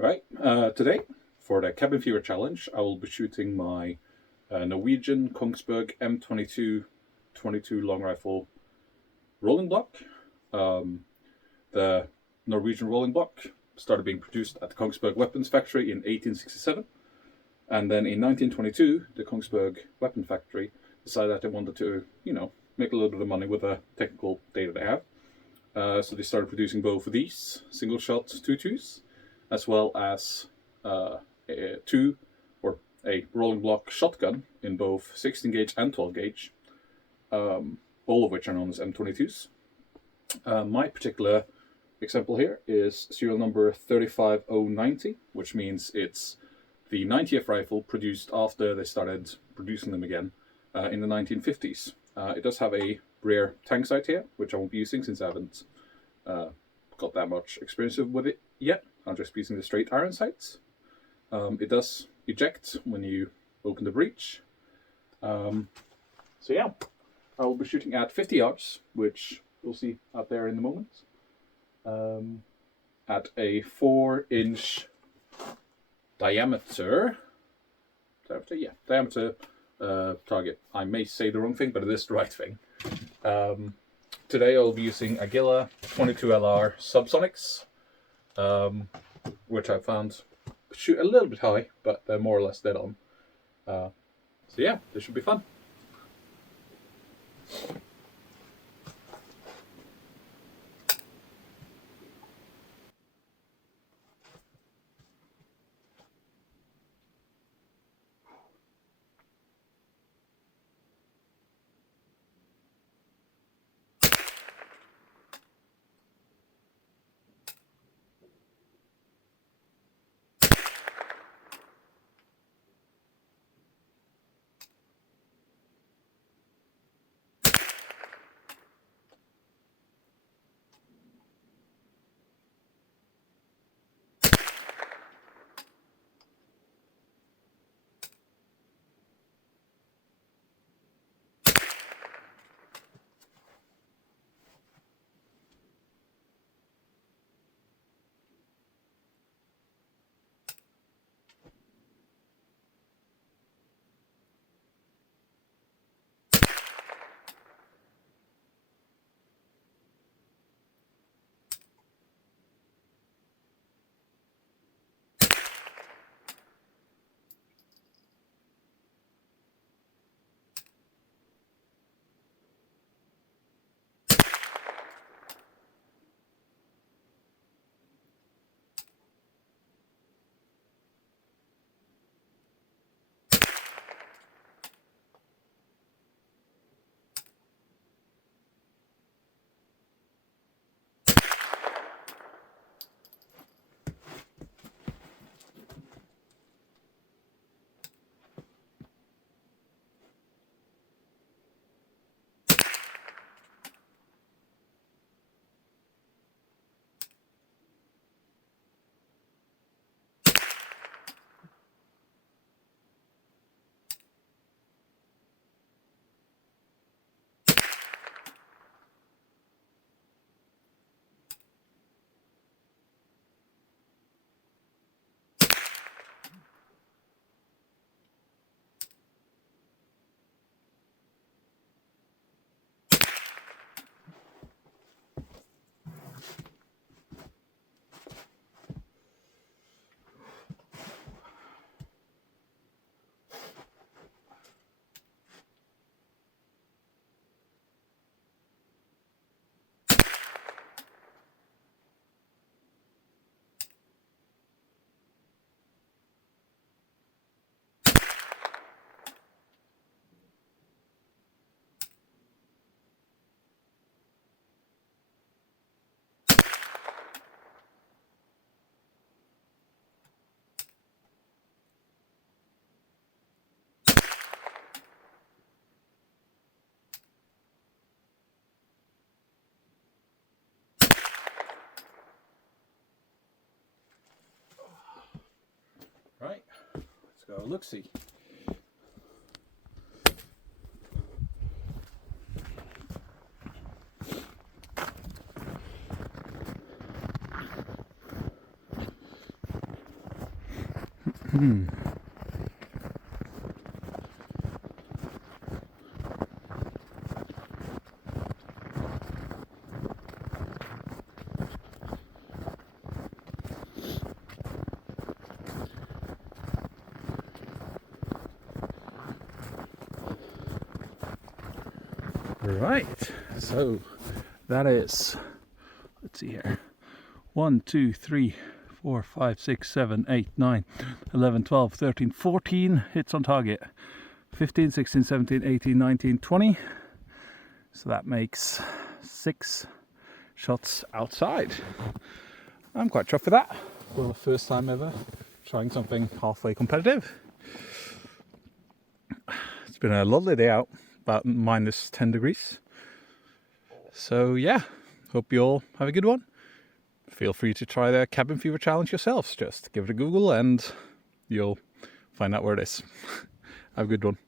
Right, today for the Cabin Fever Challenge, I will be shooting my Norwegian Kongsberg m22 22 long rifle rolling block. The Norwegian Rolling Block started being produced at the Kongsberg Weapons Factory in 1867, and then in 1922, the Kongsberg Weapon Factory decided that they wanted to, make a little bit of money with the technical data they have. So they started producing both of these single-shot 22s, as well as a rolling block shotgun in both 16 gauge and 12 gauge, all of which are known as M22s. My particular example here is serial number 35090, which means it's the 90th rifle produced after they started producing them again in the 1950s. It does have a rear tank sight here, which I won't be using since I haven't got that much experience with it yet. I'm just using the straight iron sights. It does eject when you open the breech. So yeah, I will be shooting at 50 yards, which you'll see out there in the moment, at a 4-inch diameter target. I may say the wrong thing, but it is the right thing. Today I'll be using Agila 22LR Subsonics, which I found shoot a little bit high, but they're more or less dead on. So yeah, this should be fun. Right, let's go look-see. Right, so that is, let's see here, 1, 2, 3, 4, 5, 6, 7, 8, 9, 11, 12, 13, 14 hits on target. 15, 16, 17, 18, 19, 20. So that makes 6 shots outside. I'm quite chuffed with that. For the first time ever trying something halfway competitive. It's been a lovely day out, about minus 10 degrees. So yeah, hope you all have a good one. Feel free to try the Cabin Fever Challenge yourselves. Just give it a Google and you'll find out where it is. Have a good one.